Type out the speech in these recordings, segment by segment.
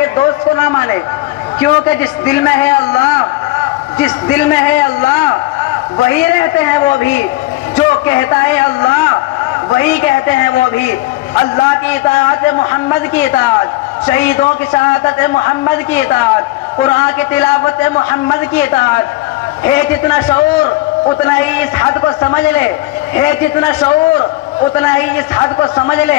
کے دوست کو نہ مانے، کیونکہ جس دل میں ہے اللہ وہی رہتے ہیں وہ بھی، جو کہتا ہے اللہ وہی کہتے ہیں وہ بھی۔ اللہ کی اطاعت، محمد کی اطاعت، شہیدوں کی شہادت، محمد کی اطاعت، قرآن کی تلاوت، محمد کی اطاعت۔ ہے جتنا شعور اتنا ہی اس حد کو سمجھ لے، ہے جتنا شعور اتنا ہی اس حد کو سمجھ لے۔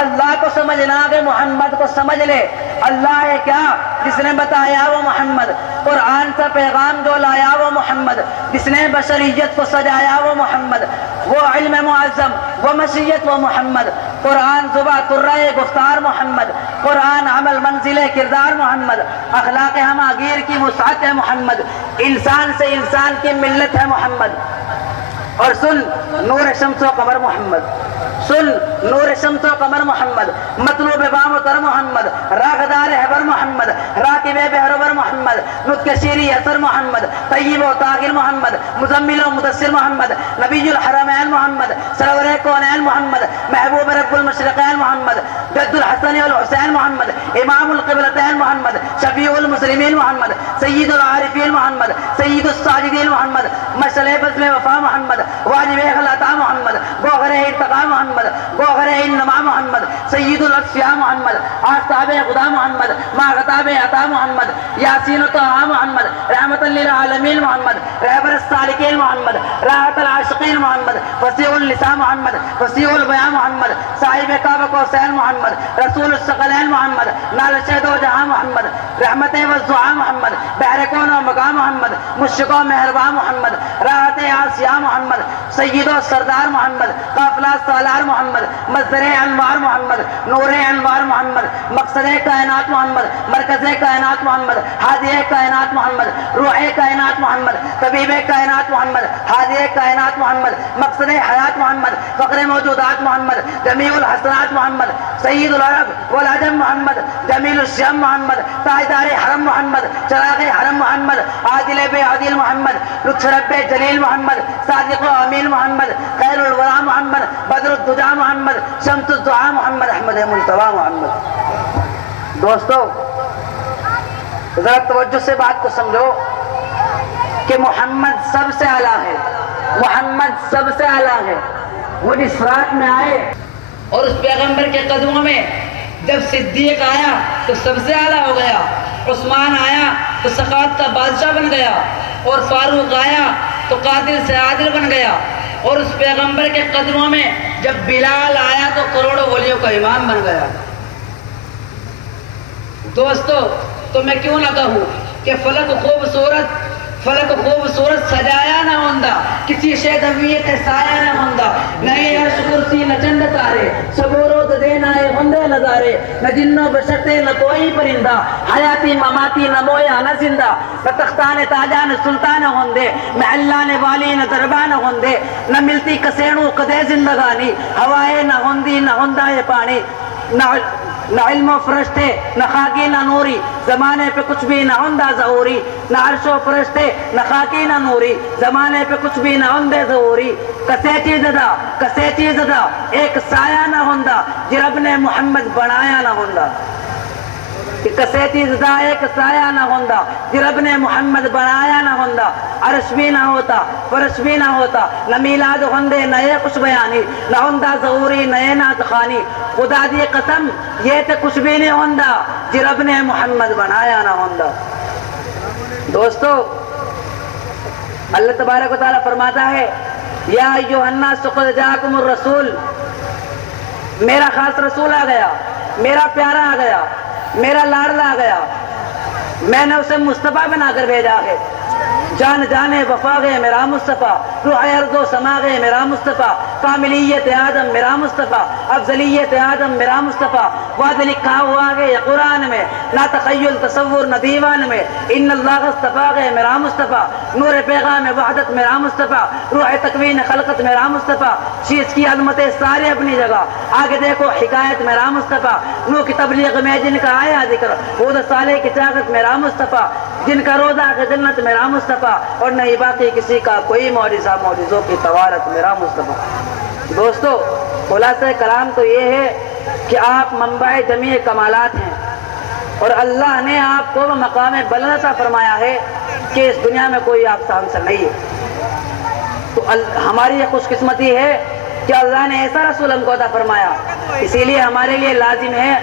اللہ کو سمجھنا کہ محمد کو سمجھ لے۔ اللہ ہے کیا؟ جس نے بتایا وہ محمد، قرآن کا پیغام جو لایا وہ محمد، جس نے بشریت کو سجایا وہ محمد، وہ علم معظم، وہ مشیت وہ محمد، قرآن زباں ترہ گفتار محمد، قرآن عمل منزل کردار محمد، اخلاق ہماگیر کی وسعت ہے محمد، انسان سے انسان کی ملت ہے محمد۔ اور سن نور شمس و قمر محمد، سن نور شمس و قمر محمد، مطلوب بام و تر محمد، راغدار حبر محمد، راکب بہربر محمد، نطق شیری اثر محمد، طیب و طاہر محمد، مزمل و مدثر محمد، نبی الحرمین محمد، سرور کونین محمد، محبوب رب المشرقین محمد، جد الحسن والحسین محمد، امام القبلتین محمد، شفیع المسلمین محمد، سید العارفین محمد، سید الساجدین محمد، مشعل بزم وفا محمد، واجب خلعتا محمد، گوہر ارتقا محمد، گوہر انما محمد، سید الاصفیاء محمد، آفتاب خدا محمد، ماغتاب عطا محمد، یاسین طہ محمد، رحمت للعالمین محمد، رہبر السالکین محمد، راحت العاشقین محمد، وسیع اللسان محمد، وسیع البیان محمد، صاحب کعبہ قوسین محمد، رسول الثقلین محمد، نال شہد و جہاں محمد، رحمت والدعا محمد، بحر کون و مقام محمد، مشرق و مہربان محمد، راحت آسیہ محمد، سید و سردار محمد، قافلہ سالار محمد، مصدر انوار محمد، نور انوار محمد، مقصد کائنات محمد، مرکز کائنات محمد، ہادی کائنات محمد، روح کائنات محمد، طبیب کائنات محمد، ہادی کائنات محمد، مقصد حیات محمد، فقر موجودات محمد، جمیع الحسنات محمد، سید العرب والعجم محمد، جمیل الشام محمد، تاجدار حرم محمد، چراغ حرم محمد، عادل بے عادل محمد، لطف رب جلیل محمد، صادق و امین محمد، خیر الورا محمد، بدر الدجا محمد، شمس الدعا محمد، احمد مجتبی محمد۔ دوستو ذرا توجہ سے بات کو سمجھو کہ محمد سب سے اعلیٰ ہے، محمد سب سے اعلیٰ ہے۔ وہ جس رات میں آئے اور اس پیغمبر کے قدموں میں جب صدیق آیا تو سب سے اعلیٰ ہو گیا، عثمان آیا تو سخاوت کا بادشاہ بن گیا، اور فاروق آیا تو قاتل سے عادل بن گیا، اور اس پیغمبر کے قدموں میں جب بلال آیا تو کروڑوں ولیوں کا امام بن گیا۔ دوستو تو میں کیوں نہ کہوں کہ فلک خوبصورت سجایا نہ ہوندا، کسی شے دویت سایہ نہ ہوندا، نہ عرش کرسی نہ چند تارے، سب رود دے نہ ہوندے نظارے، نہ جنوں بشرتے نہ کوئی پرندہ، حیاتی مماتی نہ مویا نہ زندہ، نہ تختان تاجہ نہ سلطان ہوندے، نہ اللہ نے والی نہ دربان ہوندے، نہ ملتی کسینوں قدے زندگانی، ہوائے نہ ہوندی نہ ہوندا یہ پانی، نہ علم و فرشتے نہ خاکی نہ نوری، زمانے پہ کچھ بھی نہ ہوندا ظہوری، نہ عرش و فرشتے نہ خاکی نہ نوری، زمانے پہ کچھ بھی نہ ہوندے ظہوری، کسے چیز دا ایک سایہ نہ ہوندا، جی رب نے محمد بنایا نہ ہوندا، کہ کسے چیز دا ایک سایہ نہ ہوندا، جی رب نے محمد بنایا نہ ہوندا، عرش بھی نہ ہوتا، فرش بھی نہ ہوتا، نہ میلاد ہوندے نئے کچھ بیانی، نہ ہوندا ظہوری نئے نعت خوانی، خدا دی قسم یہ تو کچھ بھی نہیں ہوندا، جی رب نے محمد بنایا نہ ہوندا۔ دوستو اللہ تبارک و تعالیٰ فرماتا ہے یا ایھا الناس قد جاءکم الرسول، میرا خاص رسول آ گیا، میرا پیارا آ گیا، میرا لاڈلا آ گیا، میں نے اسے مصطفیٰ بنا کر بھیجا ہے، جان جانے وفا گئے میرا مصطفیٰ، روح ارض و سما گئے میرا مصطفیٰ، کاملیت آدم میرا مصطفیٰ، افضلیت آدم میرا مصطفیٰ، وعدہ لکھا ہوا گئے قرآن میں، نہ تخیل تصور نہ دیوان میں، ان اللہ اصطفیٰ گئے میرا مصطفیٰ، نور پیغام وحدت میرا مصطفیٰ، روح تکوین خلقت میرا مصطفیٰ، چیز کی عظمتیں سارے اپنی جگہ، آگے دیکھو حکایت میرا مصطفیٰ، نو کی تبلیغ میں جن کا آیا ذکر، خود صالح کی چاقت میرا مصطفیٰ، جن کا روزہ ہے جنت میرا مصطفیٰ، اور نہیں باقی کسی کا کوئی معجزہ معجزوں کی توارت میرا مصطفیٰ۔ دوستو خلاصہ کلام تو یہ ہے کہ آپ منبع جمیع کمالات ہیں، اور اللہ نے آپ کو مقام بلند عطا فرمایا ہے کہ اس دنیا میں کوئی آپ سے ہمسر نہیں ہے۔ تو ہماری یہ خوش قسمتی ہے کہ اللہ نے ایسا رسول ہم کو عطا فرمایا، اسی لیے ہمارے لیے لازم ہے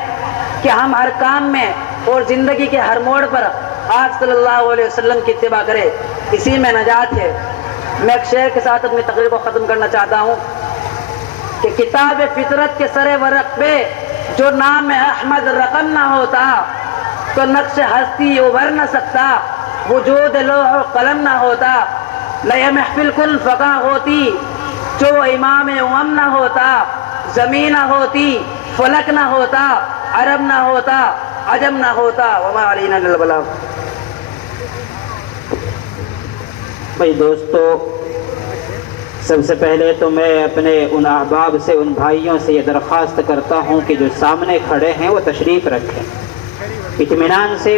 کہ ہم ہر کام میں اور زندگی کے ہر موڑ پر آپ صلی اللہ علیہ وسلم کی اتباع کریں، اسی میں نجات ہے۔ میں ایک شعر کے ساتھ اپنی تقریر کو ختم کرنا چاہتا ہوں کہ کتاب فطرت کے سر ورق پہ جو نام احمد رقم نہ ہوتا تو نقش ہستی ابھر نہ سکتا، وجود لوح و قلم نہ ہوتا، نئے محفل کن فقہ ہوتی جو امام امم نہ ہوتا، زمین نہ ہوتی فلک نہ ہوتا، عرب نہ ہوتا عجم نہ ہوتا، وما علینا الا البلاغ۔ بھائی دوستو، سب سے پہلے تو میں اپنے ان احباب سے، ان بھائیوں سے یہ درخواست کرتا ہوں کہ جو سامنے کھڑے ہیں وہ تشریف رکھیں، اطمینان سے